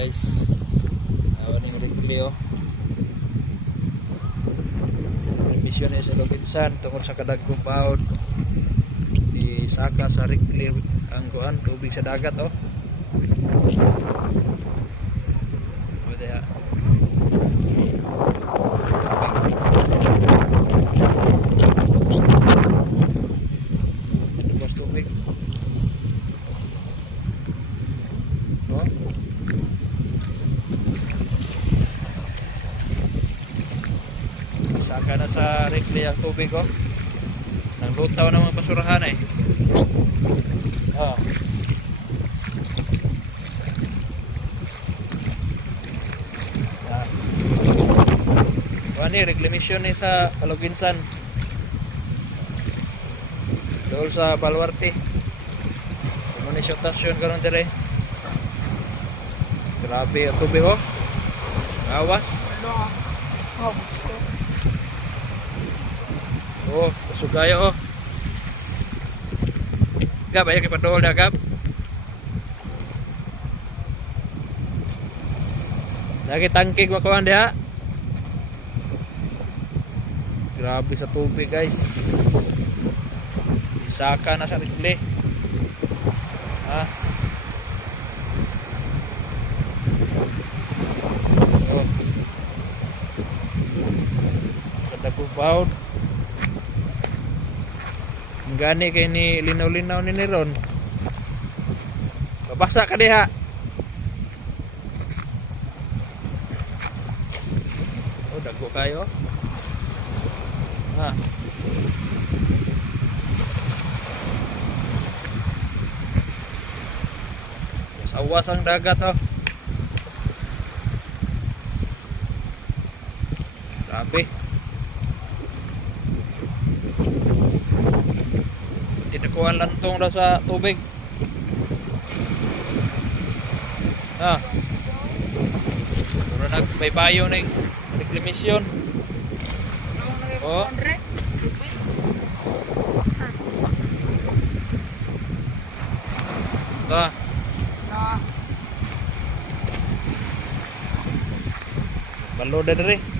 guys. Awan ng Riglio. Mission sa Loginsan tungkol sa kadagkong baod di saka sa Riglio ang kuan tubig sa dagat oh. Pwede ha. Tubos tubig. Oh. Saka na sa Riglio ang tubig oh. Nang lutaw ng mga basurahan eh. Oh. Ni reclamation ni sa Loginsan. Dool sa Baluarte. Munisipasyon karon dire. Grabe ang tubig oh. Awas. Oh, sugayo oh. Gab ayo kay padool na gab. Lagi tangkig makuan diha. Grabe sa tubig guys. Isaka na sa Riglio. Ha? Oh. Sa Dagubaw. Ang gani kay ni linaw-linaw ni Ron. Babasa ka diha. Oh, dago kayo. Ha. Awas ang dagat oh. Grabe. Tinakuan lantong daw sa tubig. Ha. Puro nagbaybayo ng reclamation. Oh. Ta. Balo dari.